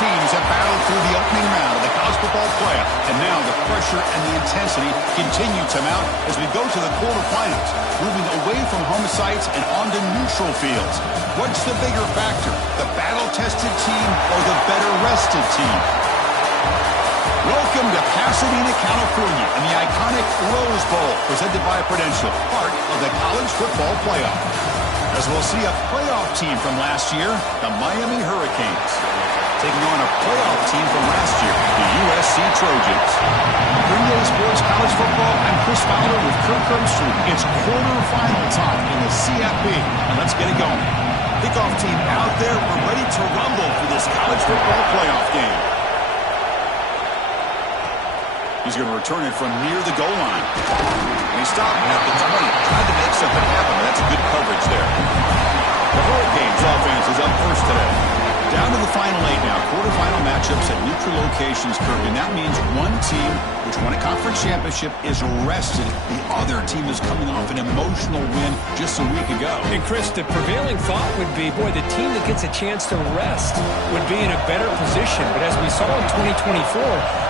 teams have battled through the opening round of the college football playoff, and now the pressure and the intensity continue to mount as we go to the quarterfinals, moving away from home sites and onto neutral fields. What's the bigger factor, the battle-tested team or the better-rested team? Welcome to Pasadena, California, and the iconic Rose Bowl, presented by Prudential, part of the college football playoff. As we'll see a playoff team from last year, the Miami Hurricanes, taking on a playoff team from last year, the USC Trojans. Green Day Sports College Football, I'm Chris Fowler with Kirk Herbstreit. It's quarterfinal time in the CFP, and let's get it going. Kickoff team out there, we're ready to rumble for this college football playoff game. He's going to return it from near the goal line. And he stopped at the 20. Tried to make something happen, but that's good coverage there. The Hurricanes offense is up first today. Down to the final 8 now. Quarterfinal matchups at neutral locations, Kirk. And that means one team, which won a conference championship, is rested. The other team is coming off an emotional win just a week ago. And Chris, the prevailing thought would be, boy, the team that gets a chance to rest would be in a better position. But as we saw in 2024,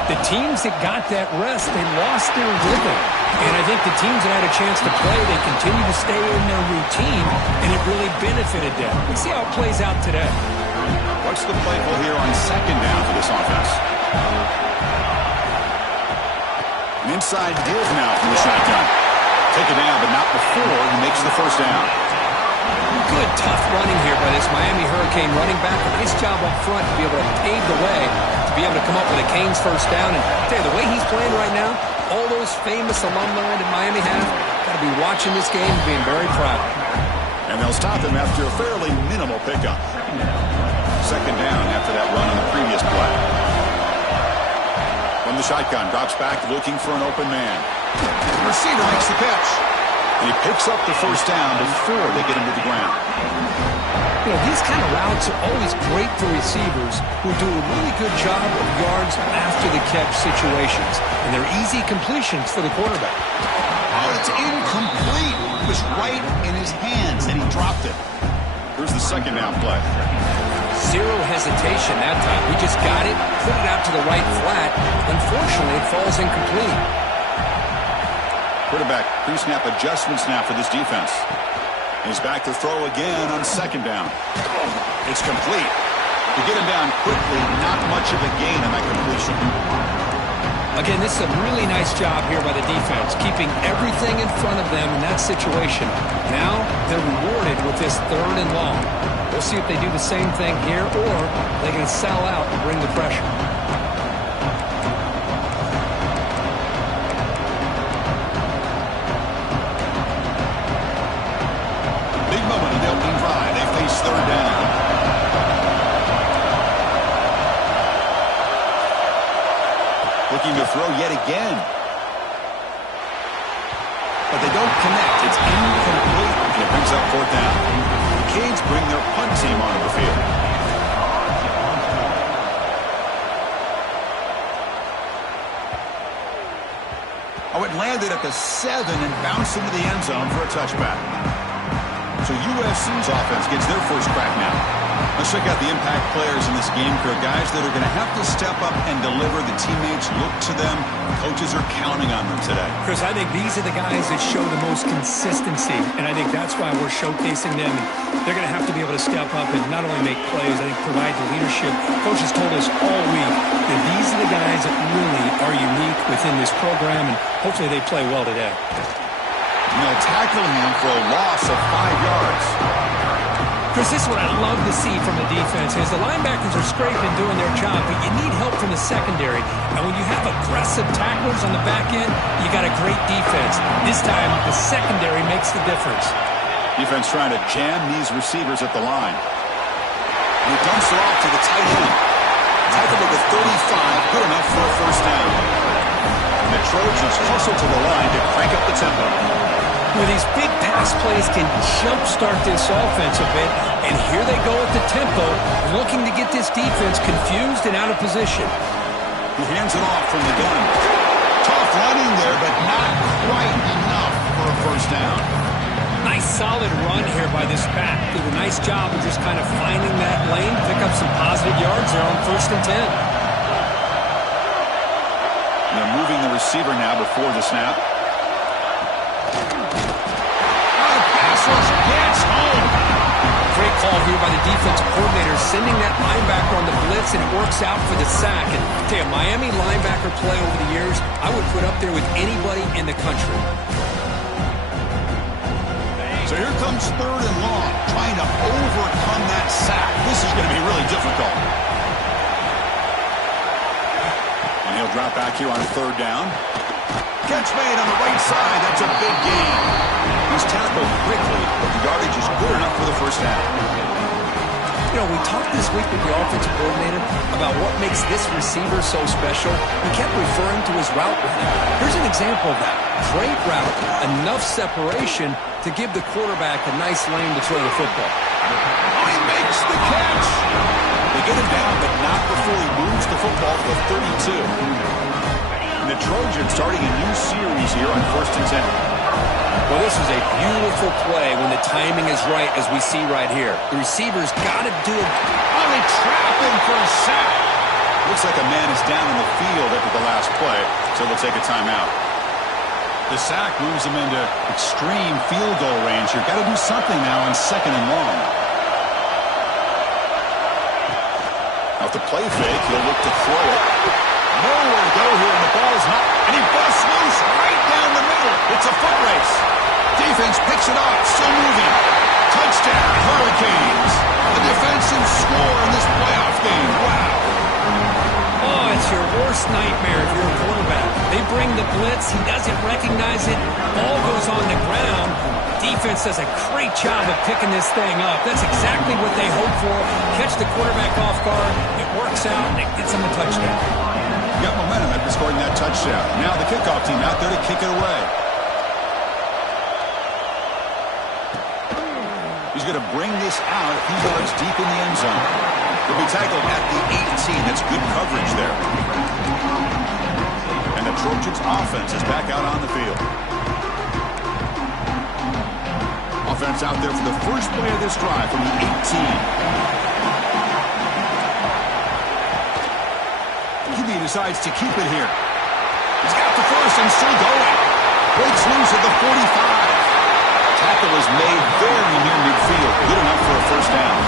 the teams that got that rest, they lost their rhythm. And I think the teams that had a chance to play, they continue to stay in their routine, and it really benefited them. Let's see how it plays out today. What's the play call here on second down for this offense? An inside give now from the shotgun. Take it down, but not before he makes the first down. Good, tough running here by this Miami Hurricane running back. A nice job up front to be able to pave the way, to be able to come up with a Canes first down. And I tell you, the way he's playing right now, all those famous alumni that Miami have, got to be watching this game and being very proud. And they'll stop him after a fairly minimal pickup. Second down after that run on the previous play. From the shotgun, drops back looking for an open man. The receiver makes the catch. And he picks up the first down before they get him to the ground. You know, these kind of routes are always great for receivers who do a really good job of yards after the catch situations. And they're easy completions for the quarterback. Oh, it's incomplete. It was right in his hands, and he dropped it. Here's the second down play. Zero hesitation that time. We just got it, put it out to the right flat. Unfortunately, it falls incomplete. Quarterback pre-snap adjustments now for this defense. He's back to throw again on second down. It's complete. To get him down quickly, not much of a gain on that completion. Again, this is a really nice job here by the defense, keeping everything in front of them in that situation. Now they're rewarded with this third and long. We'll see if they do the same thing here, or they can sell out and bring the pressure. Big moment in the opening drive. They face third down. Looking to throw yet again. But they don't connect. It's incomplete, and it brings up fourth down. The Canes bring their punt team onto the field. Oh, it landed at the 7 and bounced into the end zone for a touchback. So USC's offense gets their first crack now. Let's check out the impact players in this game, Kirk. Guys that are going to have to step up and deliver. The teammates look to them. Coaches are counting on them today. Chris, I think these are the guys that show the most consistency, and I think that's why we're showcasing them. They're going to have to be able to step up and not only make plays, I think provide the leadership. Coaches told us all week that these are the guys that really are unique within this program, and hopefully they play well today. And they'll tackle him for a loss of 5 yards. Chris, this is what I love to see from the defense is the linebackers are scraping, doing their job, but you need help from the secondary. And when you have aggressive tacklers on the back end, you got a great defense. This time, the secondary makes the difference. Defense trying to jam these receivers at the line. And he dumps it off to the tight end. Tackled at the 35, good enough for a first down. And the Trojans hustle to the line to crank up the tempo. Where these big pass plays can jumpstart this offense a bit, and here they go at the tempo, looking to get this defense confused and out of position. He hands it off from the gun. Tough running there, but not quite enough for a first down. Nice solid run here by this back. Did a nice job of just kind of finding that lane, pick up some positive yards there on 1st and 10. They're moving the receiver now before the snap. Pass rush gets home. Great call here by the defensive coordinator, sending that linebacker on the blitz, and it works out for the sack. And I tell you, Miami linebacker play over the years, I would put up there with anybody in the country. So here comes 3rd and long, trying to overcome that sack. This is going to be really difficult. And he'll drop back here on 3rd down. Catch made on the right side. That's a big gain. He's tackled quickly, but the yardage is good enough for the 1st down. You know, we talked this week with the offensive coordinator about what makes this receiver so special. He kept referring to his route running. Here's an example of that. Great route, enough separation to give the quarterback a nice lane to throw the football. Oh, he makes the catch. They get him down, but not before he moves the football to the 32. And the Trojans starting a new series here on 1st and 10. Well, this is a beautiful play when the timing is right, as we see right here. The receiver's got to do it. Oh, they trap him for a sack. Looks like a man is down in the field after the last play, so they'll take a timeout. The sack moves him into extreme field goal range. You've got to do something now on 2nd and long. Off the play fake, he'll look to throw it. Nowhere to go here, and the ball's not. And he busts loose right down the middle. It's a foot race. Defense picks it up, still moving. Touchdown, Hurricanes. A defensive score in this playoff game. Wow. Oh, it's your worst nightmare if you're a quarterback. They bring the blitz. He doesn't recognize it. Ball goes on the ground. Defense does a great job of picking this thing up. That's exactly what they hope for. Catch the quarterback off guard. It works out, and it gets them a touchdown. Got momentum after scoring that touchdown. Now the kickoff team out there to kick it away. He's going to bring this out a few yards deep in the end zone. He'll be tackled at the 18. That's good coverage there. And the Trojans' offense is back out on the field. Offense out there for the first play of this drive from the 18. He decides to keep it here. He's got the first and still going. Breaks loose at the 45. Tackle is made very near midfield. Good enough for a 1st down.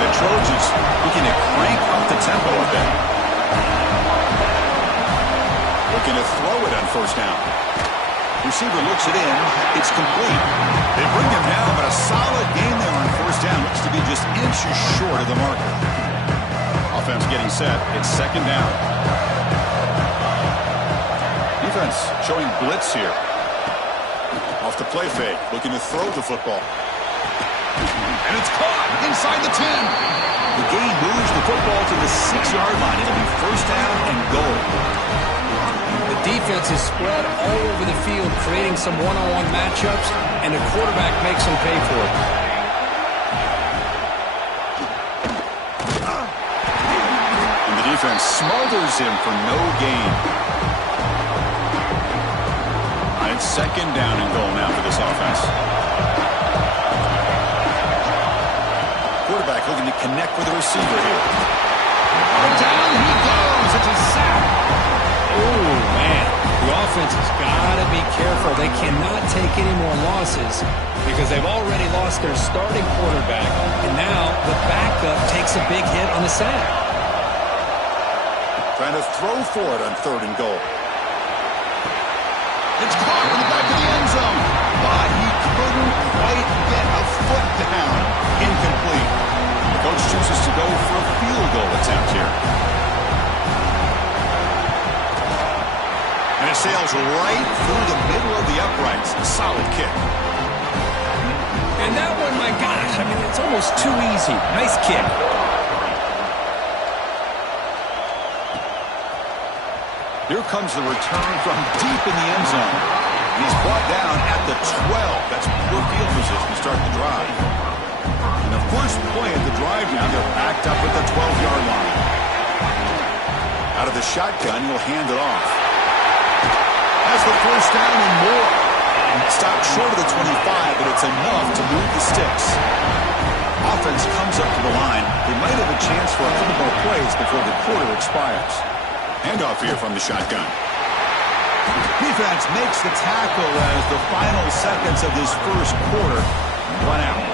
The Trojans looking to crank up the tempo a bit. Looking to throw it on 1st down. Receiver looks it in. It's complete. They bring him down, but a solid gain there on 1st down. Looks to be just inches short of the marker. Offense getting set. It's 2nd down. Defense showing blitz here. Off the play fake. Looking to throw the football. And it's caught inside the 10. The gain moves the football to the 6-yard line. It'll be 1st down and goal. The defense is spread all over the field, creating some one-on-one matchups, and the quarterback makes them pay for it. Defense smothers him for no gain. And it's 2nd down and goal now for this offense. Quarterback looking to connect with the receiver here. And down he goes. It's a sack. Oh, man. The offense has got to be careful. They cannot take any more losses because they've already lost their starting quarterback, and now the backup takes a big hit on the sack. Trying to throw for it on 3rd and goal. It's caught in the back of the end zone. But he couldn't quite get a foot down. Incomplete. The coach chooses to go for a field goal attempt here. And it sails right through the middle of the uprights. A solid kick. And that one, my gosh, I mean, it's almost too easy. Nice kick. Here comes the return from deep in the end zone. He's brought down at the 12. That's poor field position to start the drive. And the first play of the drive now, they're backed up at the 12-yard line. Out of the shotgun, he'll hand it off. Has the 1st down and more. stopped short of the 25, but it's enough to move the sticks. Offense comes up to the line. They might have a chance for a couple more plays before the quarter expires. Handoff here from the shotgun. Defense makes the tackle as the final seconds of this first quarter run out.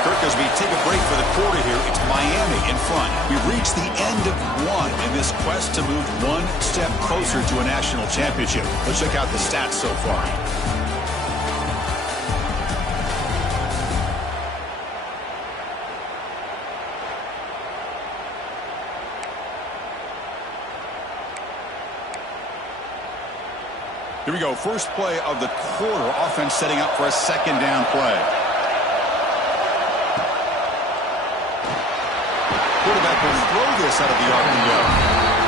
Kirk, as we take a break for the quarter here, it's Miami in front. We've reached the end of one in this quest to move one step closer to a national championship. Let's check out the stats so far. Here we go. First play of the quarter. Offense setting up for a second down play. Quarterback will throw this out of the RPO.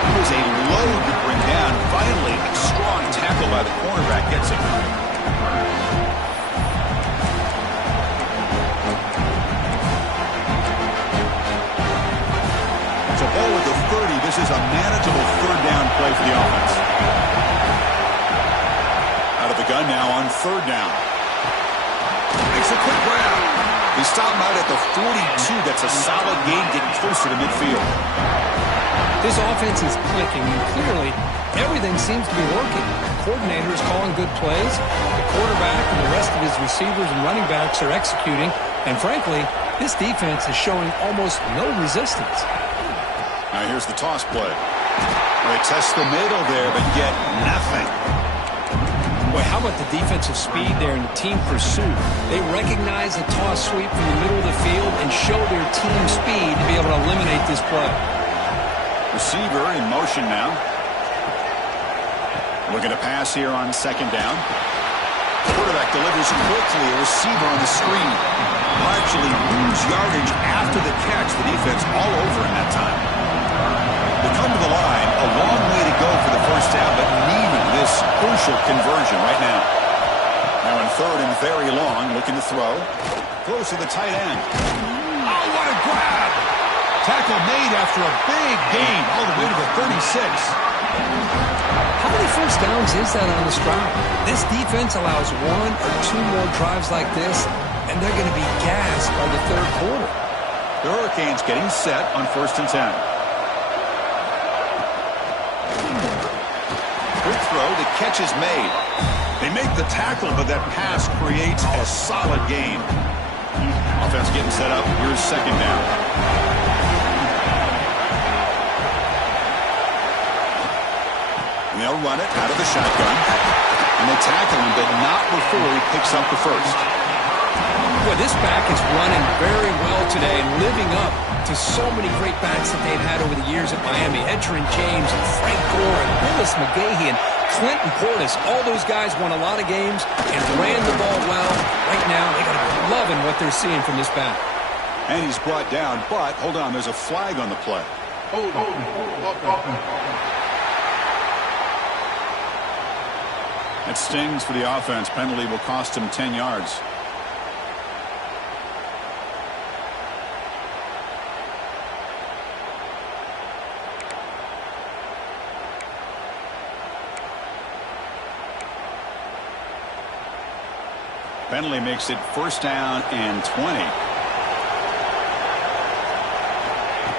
It was a load to bring down. Finally, a strong tackle by the cornerback gets him. It's a ball with the 30. This is a manageable third down play for the offense. Out of the gun now on third down. Makes a quick grab. They stop him out at the 42. That's a solid gain getting closer to midfield. This offense is clicking, and clearly everything seems to be working. The coordinator is calling good plays. The quarterback and the rest of his receivers and running backs are executing. And frankly, this defense is showing almost no resistance. Now here's the toss play. They test the middle there, but get nothing. Boy, how about the defensive speed there and the team pursuit? They recognize the toss sweep from the middle of the field and show their team speed to be able to eliminate this play. Receiver in motion now. Looking to pass here on second down. Quarterback delivers quickly. A receiver on the screen. Largely lose yardage after the catch. The defense all over in that time. They come to the line. A long way to go for the first down, but needing this crucial conversion right now. Now in third and very long, looking to throw. Close to the tight end. Oh, what a grab! Tackle made after a big gain all the way to the 36. How many first downs is that on this drive? This defense allows one or two more drives like this, and they're going to be gassed by the third quarter. The Hurricanes getting set on 1st and 10. Quick throw, the catch is made. They make the tackle, but that pass creates a solid gain. Offense getting set up. Here's second down. And they'll run it out of the shotgun. And they tackle him, but not before he picks up the first. Boy, this back is running very well today and living up to so many great backs that they've had over the years at Miami. Edgerrin James and Frank Gore and Willis McGahee and Clinton Portis. All those guys won a lot of games and ran the ball well. Right now, they got to be loving what they're seeing from this back. And he's brought down, but hold on, there's a flag on the play. It stings for the offense. Penalty will cost him 10 yards. Penalty makes it 1st down and 20.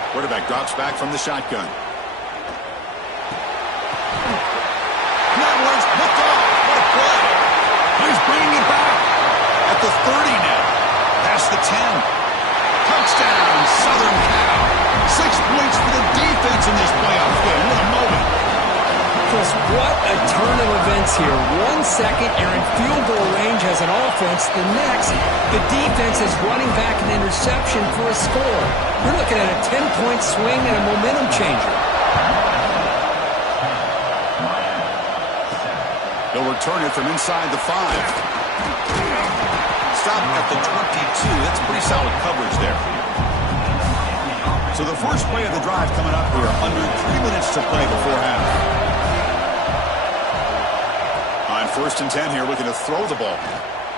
Quarterback drops back from the shotgun. Edwards picked off. What a play. He's bringing it back at the 30 now. Past the 10. Touchdown, Southern Cal. 6 points for the defense in this playoff game. What a moment. Chris, what a turn of events here. 1 second, you're in field goal range as an offense. The next, the defense is running back an interception for a score. You're looking at a 10-point swing and a momentum changer. They'll return it from inside the 5. Stop at the 22. That's pretty solid coverage there. So the first play of the drive coming up here. Under 3 minutes to play before half. On 1st and 10 here, looking to throw the ball.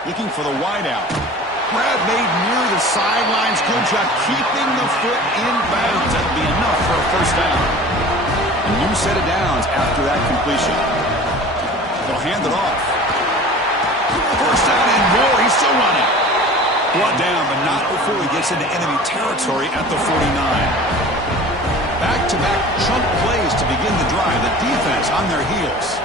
Looking for the wideout. Grab made near the sidelines. Good job keeping the foot in bounds. That'll be enough for a 1st down. A new set of downs after that completion. The They'll hand it off. First down and more. He's still running. Brought down, but not before he gets into enemy territory at the 49. Back-to-back chunk plays to begin the drive. The defense on their heels.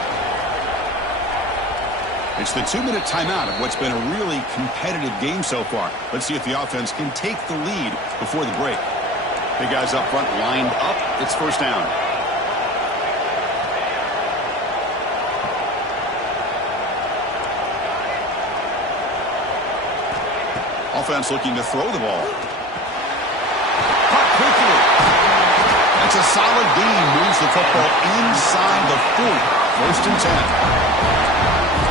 It's the 2-minute timeout of what's been a really competitive game so far. Let's see if the offense can take the lead before the break. The guys up front lined up. It's first down. Offense looking to throw the ball. Caught quickly. That's a solid gain. Moves the football inside the 40. First and 10.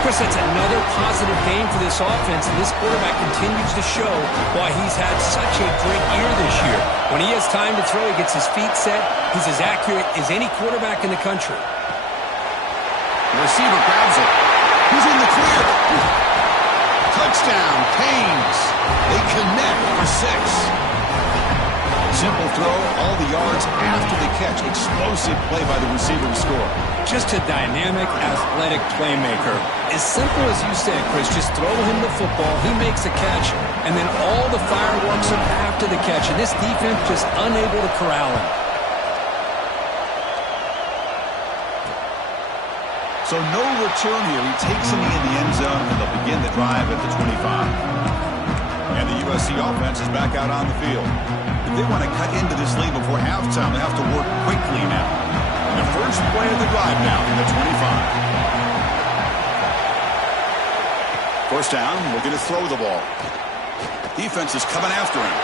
Chris, that's another positive game for this offense, and this quarterback continues to show why he's had such a great year this year. When he has time to throw, he gets his feet set. He's as accurate as any quarterback in the country. The receiver grabs it. He's in the clear. Touchdown, Canes. They connect for 6. Simple throw, all the yards after the catch. Explosive play by the receiver to score. Just a dynamic, athletic playmaker. As simple as you said, Chris, just throw him the football, he makes a catch, and then all the fireworks are after the catch, and this defense just unable to corral him. So no return here. He takes him in the end zone, and they'll begin the drive at the 25. And the USC offense is back out on the field. If they want to cut into this lead before halftime, they have to work quickly now. And the first play of the drive now in the 25. First down, looking to throw the ball. Defense is coming after him.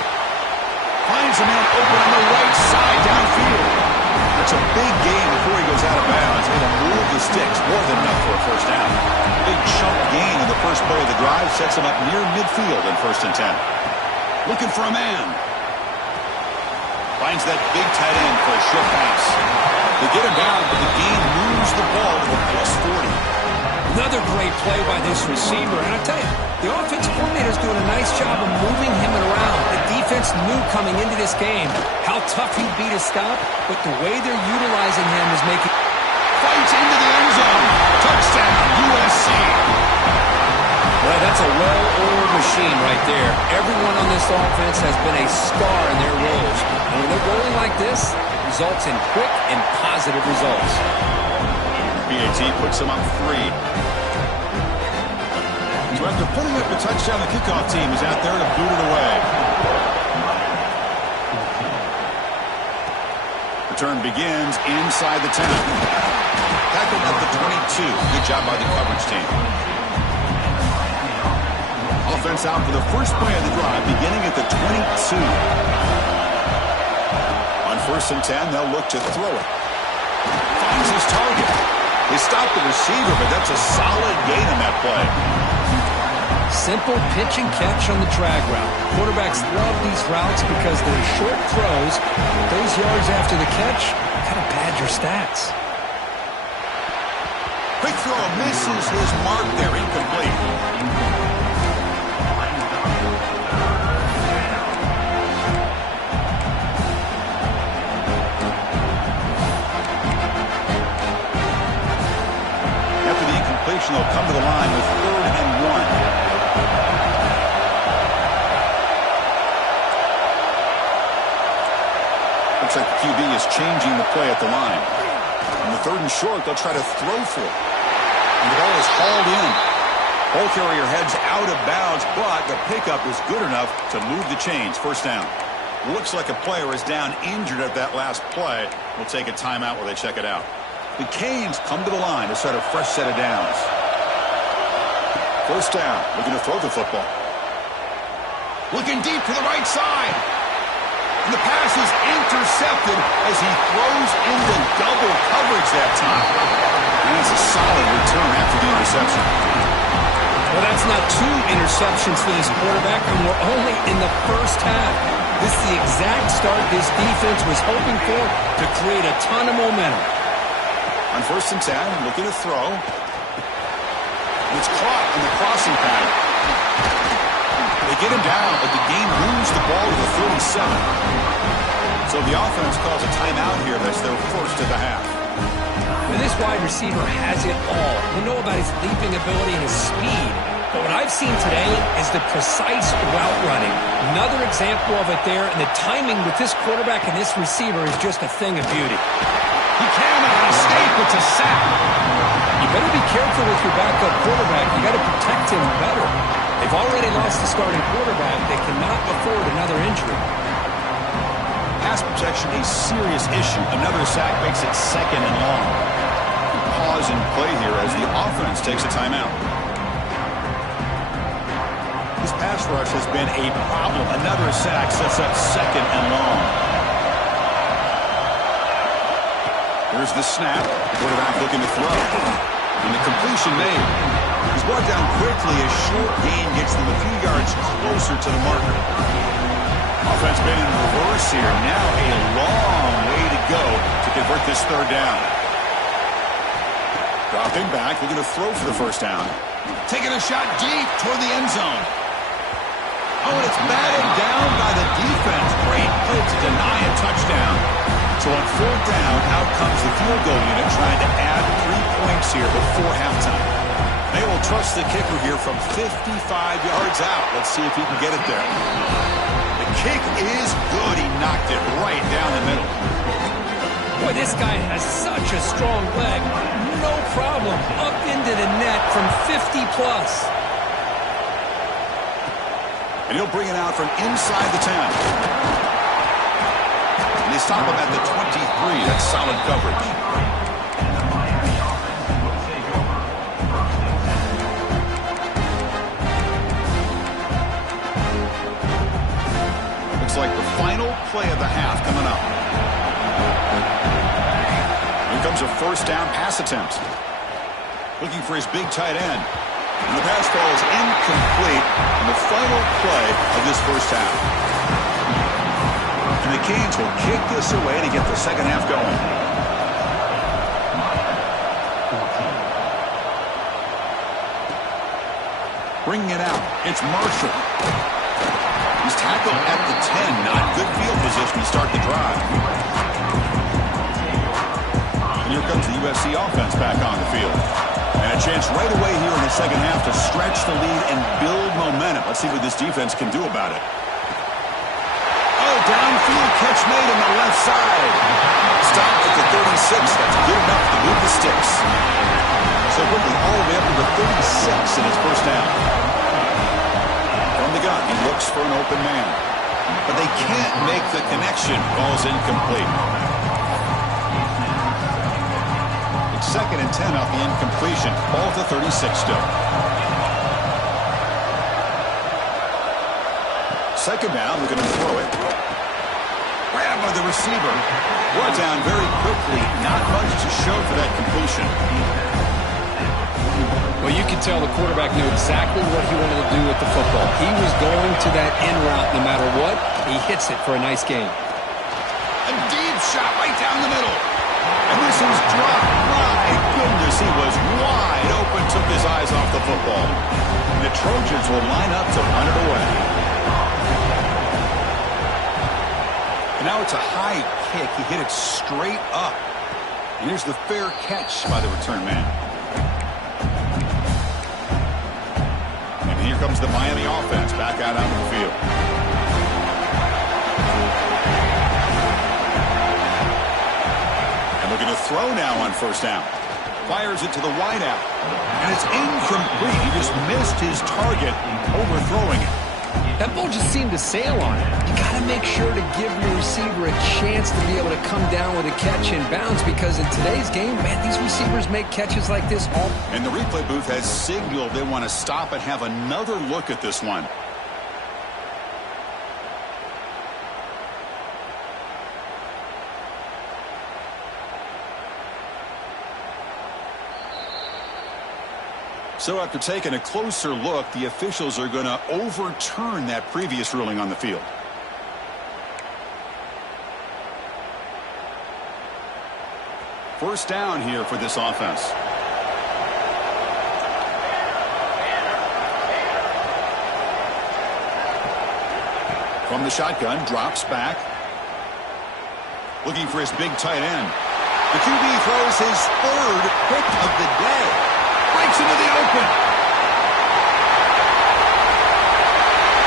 Finds a man open on the right side downfield. That's a big gain before he goes out of bounds. It'll move the sticks. More than enough for a first down. Big chunk gain in the first play of the drive sets him up near midfield in first and 10. Looking for a man. Finds that big tight end for a short pass. They get him down, but the gain moves the ball to the plus 40. Another great play by this receiver. And I tell you, the offensive coordinator is doing a nice job of moving him around. The defense knew coming into this game how tough he'd be to stop, but the way they're utilizing him is making... Fights into the end zone. Touchdown, USC. Well, that's a well-oiled machine right there. Everyone on this offense has been a star in their roles. And when they're rolling like this, it results in quick and positive results. BAT puts them up 3. So after putting up the touchdown, the kickoff team is out there to boot it away. Return begins inside the 10. Tackled at the 22. Good job by the coverage team. Offense out for the first play of the drive, beginning at the 22. On first and 10, they'll look to throw it. Finds his target. They stop the receiver, but that's a solid gain on that play. Simple pitch and catch on the drag route. Quarterbacks love these routes because they're short throws. Those yards after the catch kind of pad your stats. Quick throw misses his mark there, incomplete. After the incompletion, they'll come to the line with 3rd and 1. Looks like the QB is changing the play at the line. On the 3rd and short, they'll try to throw for it. And the ball is hauled in. Ball carrier heads out of bounds, but the pickup is good enough to move the chains. First down. Looks like a player is down injured at that last play. We'll take a timeout while they check it out. The Canes come to the line to start a fresh set of downs. First down. Looking to throw the football. Looking deep to the right side. And the pass is intercepted as he throws into double coverage that time. And it's a solid return after the interception. Well, that's not 2 interceptions for this quarterback, and we're only in the first half. This is the exact start this defense was hoping for to create a ton of momentum. On first and 10, looking to throw. And it's caught on the crossing pattern. They get him down, but the game moves the ball to the 37. So the offense calls a timeout here. That's their first of the half. And this wide receiver has it all. We know about his leaping ability and his speed. But what I've seen today is the precise route running. Another example of it there, and the timing with this quarterback and this receiver is just a thing of beauty. He cannot escape. It's a sack. You better be careful with your backup quarterback. You got to protect him better. They've already lost the starting quarterback. They cannot afford another injury. Pass protection a serious issue. Another sack makes it 2nd and long. Pause and play here as the offense takes a timeout. This pass rush has been a problem. Another sack sets up 2nd and long. Here's the snap. Quarterback looking to throw. And the completion made. He's brought down quickly. A short gain gets them a few yards closer to the marker. Offense been in reverse here. Now a long way to go to convert this 3rd down. Dropping back, looking to throw for the 1st down. Taking a shot deep toward the end zone. Oh, and it's batted down by the defense. Great play to deny a touchdown. So on 4th down, out comes the field goal unit trying to add 3 points here before halftime. They will trust the kicker here from 55 yards out. Let's see if he can get it there. The kick is good. He knocked it right down the middle. Boy, this guy has such a strong leg. No problem. Up into the net from 50+. And he'll bring it out from inside the 10. And they stop him at the 23. That's solid coverage. Looks like the final play of the half coming up. Here comes a 1st down pass attempt. Looking for his big tight end. And the pass falls incomplete in the final play of this 1st half. And the Canes will kick this away to get the 2nd half going. Bringing it out. It's Marshall. He's tackled at the 10. Not good field position to start the drive. And here comes the USC offense back on the field. And a chance right away here in the 2nd half to stretch the lead and build momentum. Let's see what this defense can do about it. Oh, downfield catch made on the left side. Stopped at the 36. That's good enough to move the sticks. So quickly all the way up to the 36 in his 1st down. From the gun, he looks for an open man. But they can't make the connection. Ball's incomplete. 2nd and 10 off the incompletion. Ball to 36 still. 2nd down, looking to throw it. Grab by the receiver. Brought down very quickly. Not much to show for that completion. Well, you can tell the quarterback knew exactly what he wanted to do with the football. He was going to that end route no matter what. He hits it for a nice gain. A deep shot right down the middle. And this is dropped. My goodness, he was wide open, took his eyes off the football. And the Trojans will line up to run it away. And now it's a high kick. He hit it straight up. And here's the fair catch by the return man. And here comes the Miami offense back out onto the field. Looking to throw now on 1st down. Fires it to the wideout. And it's incomplete. He just missed his target, overthrowing it. That ball just seemed to sail on it. You got to make sure to give your receiver a chance to be able to come down with a catch and bounce, because in today's game, man, these receivers make catches like this all. And the replay booth has signaled they want to stop and have another look at this one. So after taking a closer look, the officials are going to overturn that previous ruling on the field. First down here for this offense. From the shotgun, drops back. Looking for his big tight end. The QB throws his third pick of the day. Breaks into the open.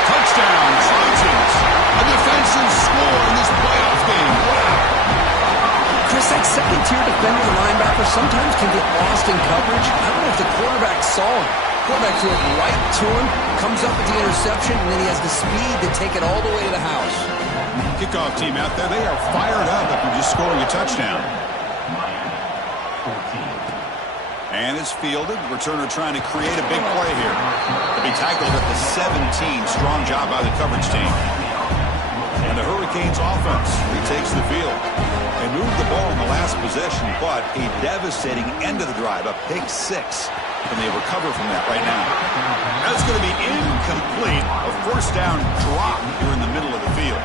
Touchdown, Trojans. A defensive score in this playoff game. Wow. Chris, that second-tier defender, the linebacker, sometimes can get lost in coverage. I don't know if the quarterback saw him. Quarterback threw it right to him, comes up with the interception, and then he has the speed to take it all the way to the house. Kickoff team out there, they are fired up after just scoring a touchdown. And it's fielded. Returner trying to create a big play here. To be tackled at the 17. Strong job by the coverage team. And the Hurricanes offense retakes the field. They moved the ball in the last possession, but a devastating end of the drive, a pick 6. And they recover from that right now. That's going to be incomplete. A first down drop here in the middle of the field.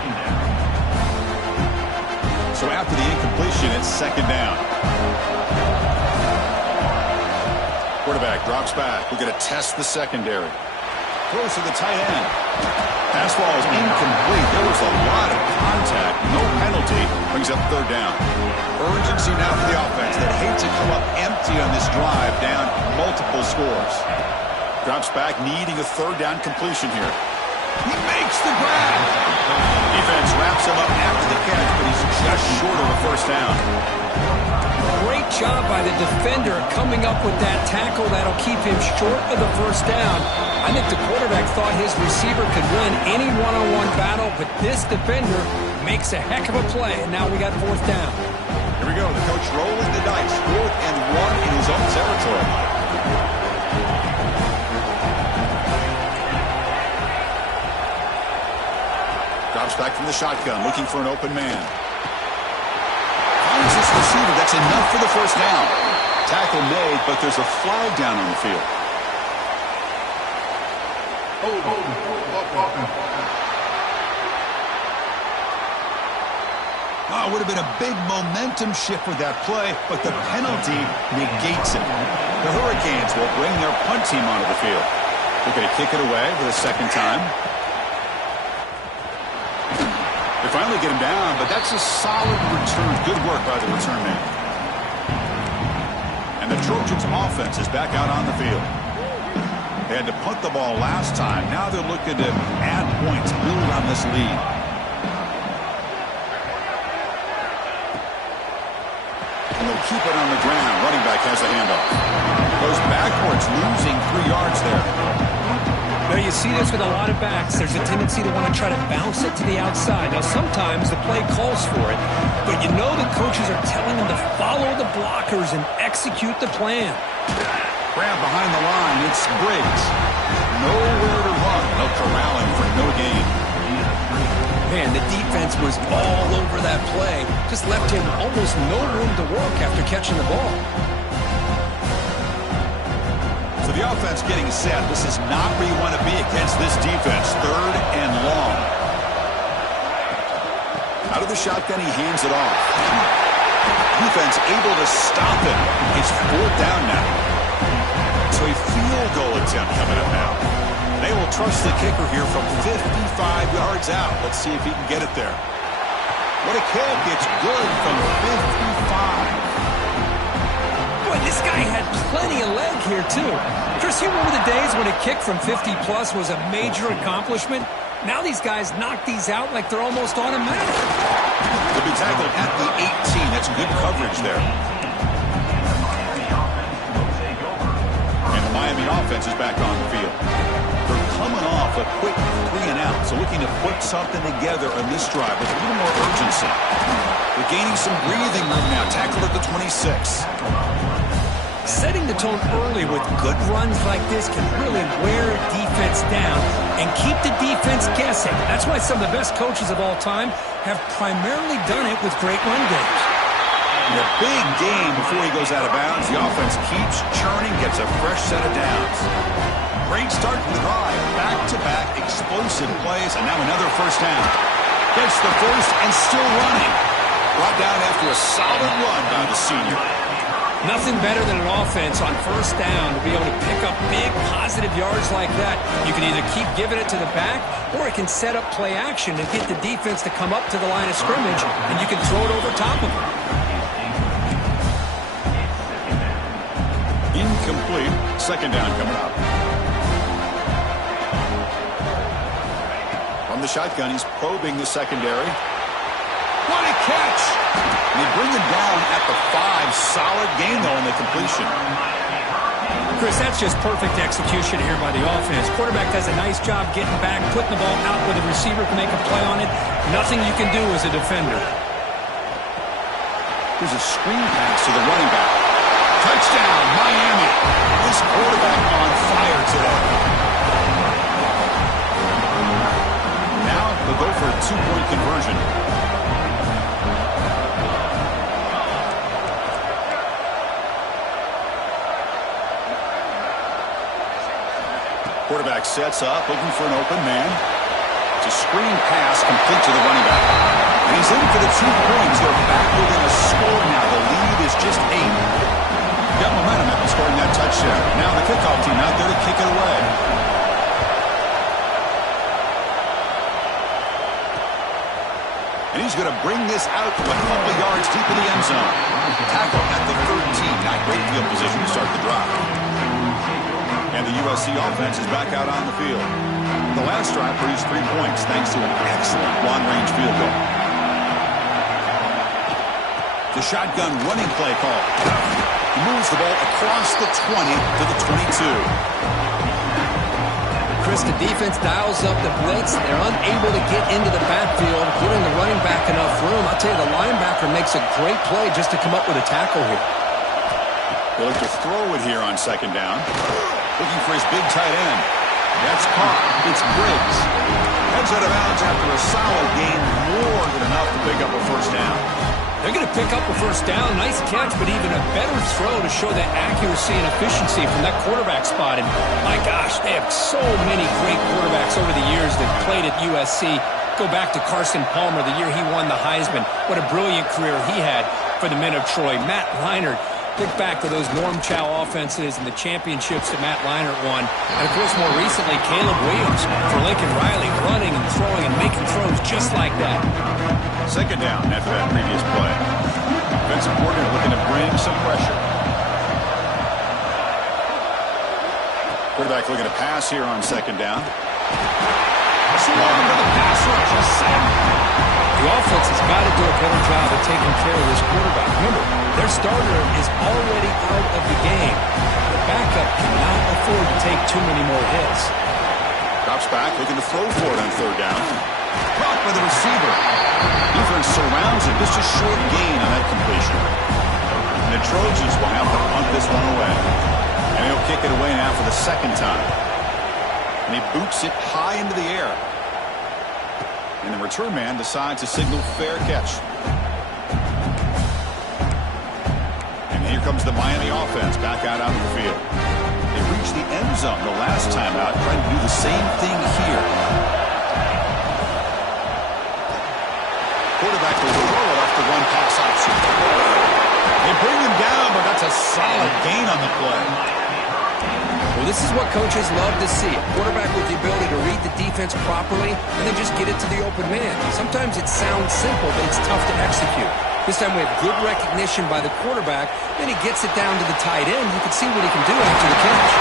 So after the incompletion, it's second down. Quarterback drops back. We're going to test the secondary. Throws to the tight end. Pass ball is incomplete. There was a lot of contact. No penalty. Brings up third down. Urgency now for the offense that hate to come up empty on this drive, down multiple scores. Drops back, needing a third down completion here. He makes the grab. Defense wraps him up after the catch, but he's just short of a first down. Great job by the defender coming up with that tackle that'll keep him short of the first down. I think the quarterback thought his receiver could win any one-on-one battle, but this defender makes a heck of a play, and now we got fourth down. Here we go, the coach rolling the dice. 4th and 1 in his own territory. Drops back from the shotgun, looking for an open man. Finds this receiver. That's enough for the first down. Tackle made, but there's a flag down on the field. It would have been a big momentum shift for that play, but the penalty negates it. The Hurricanes will bring their punt team onto the field. They're going to kick it away for the second time. They finally get him down, but that's a solid return. Good work by the return man. And the Trojans' offense is back out on the field. They had to punt the ball last time. Now they're looking to add points, build on this lead. And they'll keep it on the ground. Running back has the handoff. Goes backwards, losing 3 yards there. Now you see this with a lot of backs. There's a tendency to want to try to bounce it to the outside. Now sometimes the play calls for it, but you know the coaches are telling them to follow the blockers and execute the plan. Grab behind the line. It's Briggs. Nowhere to run. No corralling for no gain. Man, the defense was all over that play. Just left him almost no room to work after catching the ball. So the offense getting set. This is not where you want to be against this defense. 3rd and long. Out of the shotgun, he hands it off. Defense able to stop it. It's 4th down now. So a field goal attempt coming up now. They will trust the kicker here from 55 yards out. Let's see if he can get it there. What a kick. It's good from 55. Boy, this guy had plenty of leg here, too. Chris, you remember the days when a kick from 50-plus was a major accomplishment? Now these guys knock these out like they're almost automatic. They'll be tackled at the 18. That's good coverage there. And the Miami offense is back on the field. They're coming off a quick 3-and-out, so looking to put something together on this drive with a little more urgency. They're gaining some breathing room now. Tackled at the 26. Setting the tone early with good runs like this can really wear a defense down and keep the defense guessing. That's why some of the best coaches of all time have primarily done it with great run games. In a big game before he goes out of bounds, the offense keeps churning, gets a fresh set of downs. Great start to the drive. Back-to-back explosive plays, and now another first down. Gets the first and still running. Brought down after a solid run by the senior. Nothing better than an offense on first down to be able to pick up big positive yards like that. You can either keep giving it to the back, or it can set up play action and get the defense to come up to the line of scrimmage, and you can throw it over top of them. Second down coming up. From the shotgun, he's probing the secondary. What a catch! And they bring him down at the 5. Solid gain, though, in the completion. Chris, that's just perfect execution here by the offense. Quarterback does a nice job getting back, putting the ball out where the receiver can make a play on it. Nothing you can do as a defender. There's a screen pass to the running back. Touchdown, Miami. This quarterback on fire today. Now they'll go for a 2-point conversion. Quarterback sets up, looking for an open man. It's a screen pass complete to the running back. And he's in for the 2 points. They're back within a score now. The lead is just 8. Got momentum after scoring that touchdown. Now the kickoff team out there to kick it away. And he's going to bring this out from a couple yards deep in the end zone. Tackle at the 13. Not great field position to start the drive. And the USC offense is back out on the field. The last drive produced 3 points thanks to an excellent long-range field goal. The shotgun running play call. He moves the ball across the 20 to the 22. Chris, the defense dials up the blitz. They're unable to get into the backfield, giving the running back enough room. I'll tell you, the linebacker makes a great play just to come up with a tackle here. They look to throw it here on second down. Looking for his big tight end. That's caught. It's Briggs. Heads out of bounds after a solid gain, more than enough to pick up a first down. They're going to pick up a first down. Nice catch, but even a better throw to show that accuracy and efficiency from that quarterback spot. And my gosh, they have so many great quarterbacks over the years that played at USC. Go back to Carson Palmer, the year he won the Heisman. What a brilliant career he had for the men of Troy. Matt Leinart. Think back to those Norm Chow offenses and the championships that Matt Leinart won. And, of course, more recently, Caleb Williams for Lincoln Riley, running and throwing and making throws just like that. Second down after that previous play. Defensive coordinator looking to bring some pressure. Quarterback looking to pass here on second down. Swung to the pass rush. The offense has got to do a better job of taking care of this quarterback. Remember, their starter is already out of the game. The backup cannot afford to take too many more hits. Drops back, looking to throw for it on third down. Caught by the receiver. Defense surrounds him. Just a short gain on that completion. And the Trojans will have to punt this one away. And he'll kick it away now for the second time. And he boots it high into the air. And the return man decides to signal fair catch. And here comes the Miami offense back out onto the field. They reached the end zone the last time out, trying to do the same thing here. Quarterback will throw it off the one pass option. They bring him down, but that's a solid gain on the play. Well, this is what coaches love to see. A quarterback with the ability to read the defense properly and then just get it to the open man. Sometimes it sounds simple, but it's tough to execute. This time we have good recognition by the quarterback. Then he gets it down to the tight end. You can see what he can do after the catch.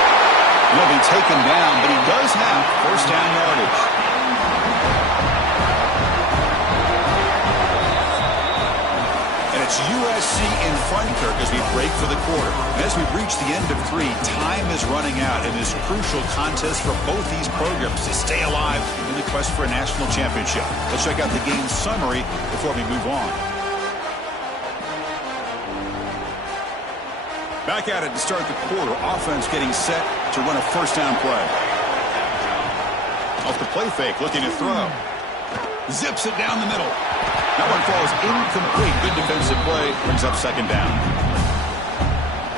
He'll be taken down, but he does have first down yardage. It's USC in front, Kirk, as we break for the quarter. And as we reach the end of 3, time is running out in this crucial contest for both these programs to stay alive in the quest for a national championship. Let's check out the game summary before we move on. Back at it to start the quarter. Offense getting set to run a first down play. Off the play fake, looking to throw. Zips it down the middle. That one falls incomplete. Good defensive play. Brings up second down.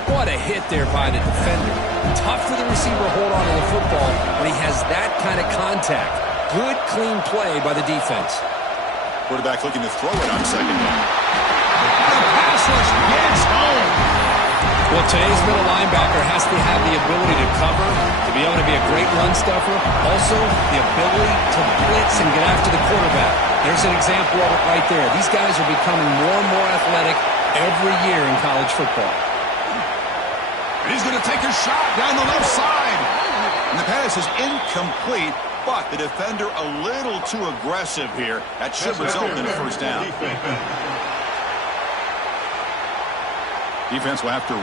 What a hit there by the defender. Tough for the receiver to hold on to the football when he has that kind of contact. Good, clean play by the defense. Quarterback looking to throw it on second down. The pass rush gets home. Well, today's middle linebacker has to have the ability to cover, to be able to be a great run stuffer. Also, the ability to blitz and get after the quarterback. There's an example of it right there. These guys are becoming more and more athletic every year in college football. And he's going to take a shot down the left side. And the pass is incomplete, but the defender a little too aggressive here. That should result in a first down. Defense will have to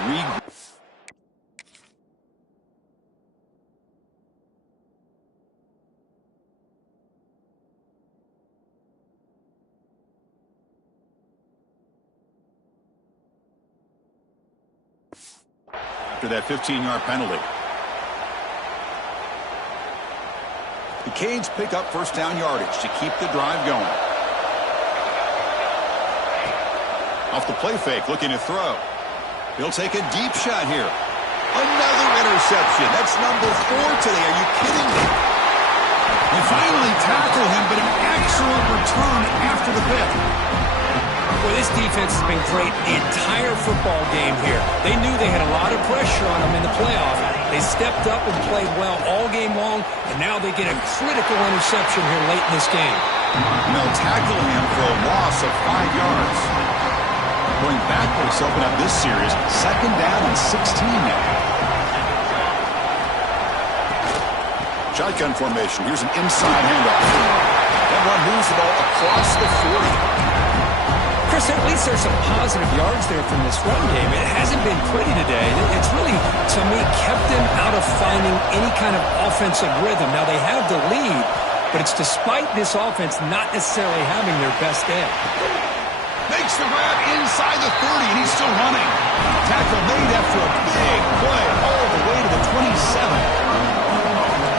after that 15-yard penalty. The Canes pick up first down yardage to keep the drive going. Off the play fake, looking to throw. He'll take a deep shot here. Another interception. That's number 4 today. Are you kidding me? They finally tackle him, but an excellent return after the pick. Well, this defense has been great the entire football game here. They knew they had a lot of pressure on them in the playoff. They stepped up and played well all game long, and now they get a critical interception here late in this game. And they'll tackle him for a loss of 5 yards. Going backwards to open up this series, second down and 16 now. Shotgun formation. Here's an inside handoff. That one moves the ball across the 40. Chris, at least there's some positive yards there from this run game. It hasn't been pretty today. It's really, to me, kept them out of finding any kind of offensive rhythm. Now, they have the lead, but it's despite this offense not necessarily having their best day. Makes the grab inside the 30, and he's still running. Tackle made after a big play all the way to the 27.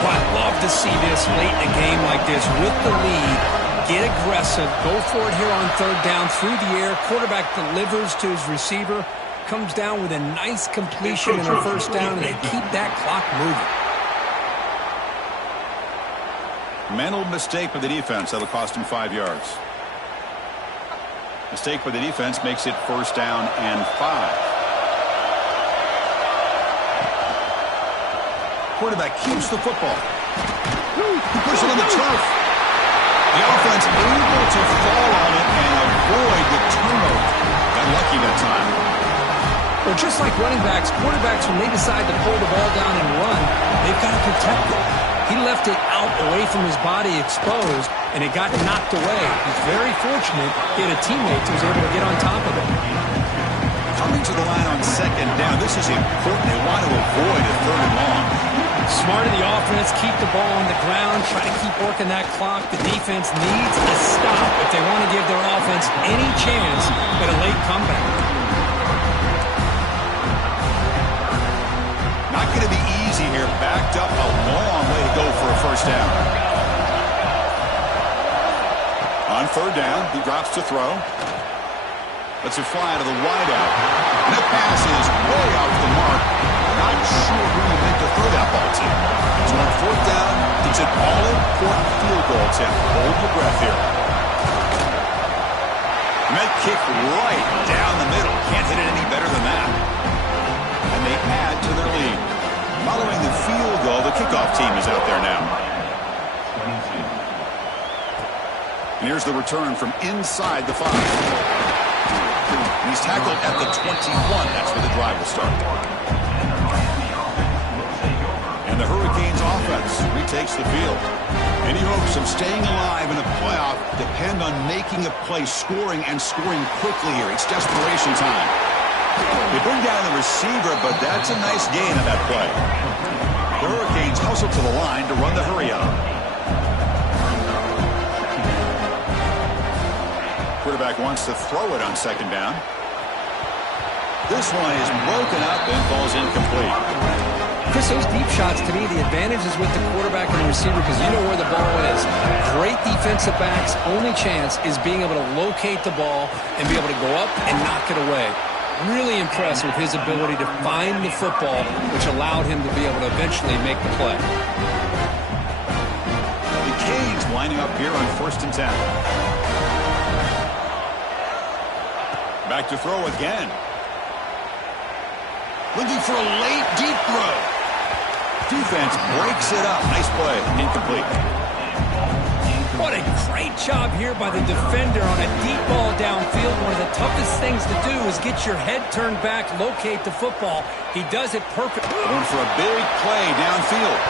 Well, I'd love to see this late in a game like this with the lead. Get aggressive. Go for it here on third down through the air. Quarterback delivers to his receiver. Comes down with a nice completion and a first down, and they keep that clock moving. Mental mistake by the defense. That'll cost him 5 yards. Mistake by the defense makes it first down and 5. Quarterback keeps the football. He puts it on the turf. The offense able to fall on it and avoid the turnover. Got lucky that time. Well, just like running backs, quarterbacks, when they decide to pull the ball down and run, they've got to protect it. He left it out away from his body exposed, and it got knocked away. He's very fortunate he had a teammate who was able to get on top of it. Coming to the line on second down, this is important. They want to avoid a third and long. Smart of the offense, keep the ball on the ground, try to keep working that clock. The defense needs a stop if they want to give their offense any chance at a late comeback. Not going to be easy here. Backed up a long way to go for a first down. On third down, he drops to throw. Lets it fly to the wideout. And that pass is way off the mark. Not sure who he meant to throw that ball to. So on fourth down, it's an all-important field goal attempt. Hold your breath here. And that kick right down the middle. Can't hit it any better than that. And they add to their lead. Following the field goal, the kickoff team is out there now. And here's the return from inside the 5. And he's tackled at the 21. That's where the drive will start. And the Hurricanes offense retakes the field. Any hopes of staying alive in a playoff depend on making a play, scoring, and scoring quickly here. It's desperation time. They bring down the receiver, but that's a nice gain on that play. The Hurricanes hustle to the line to run the hurry up. Quarterback wants to throw it on second down. This one is broken up and falls incomplete. Chris, those deep shots, to me, the advantage is with the quarterback and the receiver because you know where the ball is. Great defensive backs' only chance is being able to locate the ball and be able to go up and knock it away. Really impressed with his ability to find the football, which allowed him to be able to eventually make the play. The Canes lining up here on 1st and 10. Back to throw again. Looking for a late, deep throw. Defense breaks it up. Nice play. Incomplete. What a great job here by the defender on a deep ball downfield. One of the toughest things to do is get your head turned back, locate the football. He does it perfectly. Going for a big play downfield.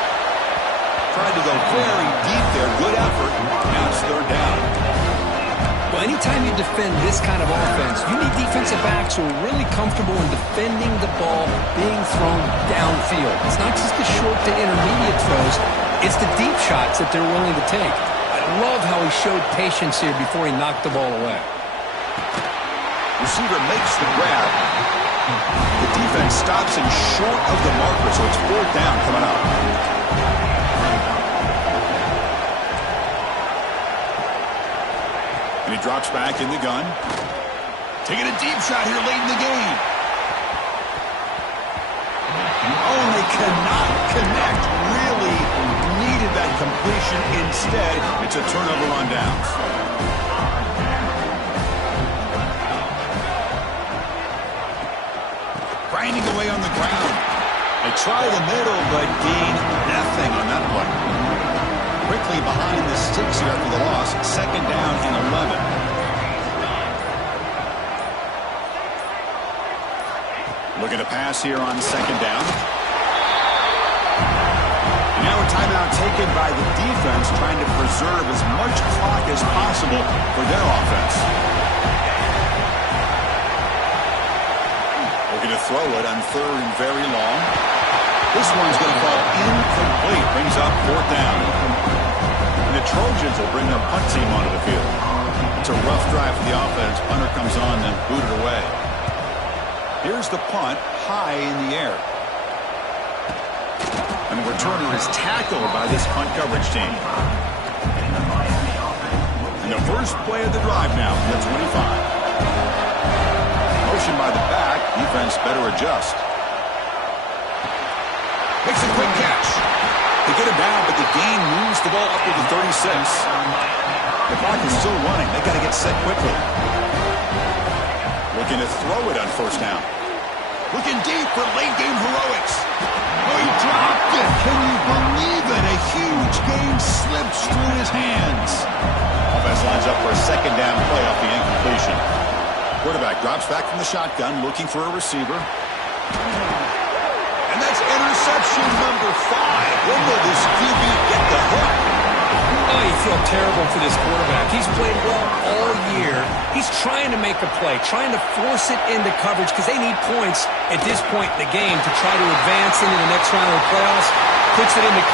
Tried to go very deep there. Good effort. Now it's third down. Well, anytime you defend this kind of offense, you need defensive backs who are really comfortable in defending the ball being thrown downfield. It's not just the short to intermediate throws. It's the deep shots that they're willing to take. I love how he showed patience here before he knocked the ball away. Receiver makes the grab. The defense stops him short of the marker, so it's fourth down coming up. And he drops back in the gun. Taking a deep shot here late in the game. Oh, they cannot connect. Really needed that completion. Instead, it's a turnover on downs. Grinding away on the ground. They try the middle, but gain nothing on that play. Quickly behind the sticks here after the loss. Second down and 11. Looking to pass here on second down. And now a timeout taken by the defense, trying to preserve as much clock as possible for their offense. Looking to throw it on third and very long. This one's going to fall incomplete. Brings up fourth down. And the Trojans will bring their punt team onto the field. It's a rough drive for the offense. Punter comes on, then booted away. Here's the punt, high in the air. And the returner is tackled by this punt coverage team. And the first play of the drive now from the 25. Motion by the back. Defense better adjust. Makes a quick catch. They get him down, but the gain moves the ball up to the 36. The clock is still running. They got to get set quickly. Looking to throw it on first down. Looking deep for late game heroics. Oh, he dropped it. Can you believe it? A huge gain slips through his hands. Offense lines up for a second down play off the incompletion. Quarterback drops back from the shotgun, looking for a receiver. And that's interception number 5. When will this QB get the hook? Oh, you feel terrible for this quarterback. He's played well all year. He's trying to make a play, trying to force it into coverage because they need points at this point in the game to try to advance into the next round of the playoffs. Puts it into coverage.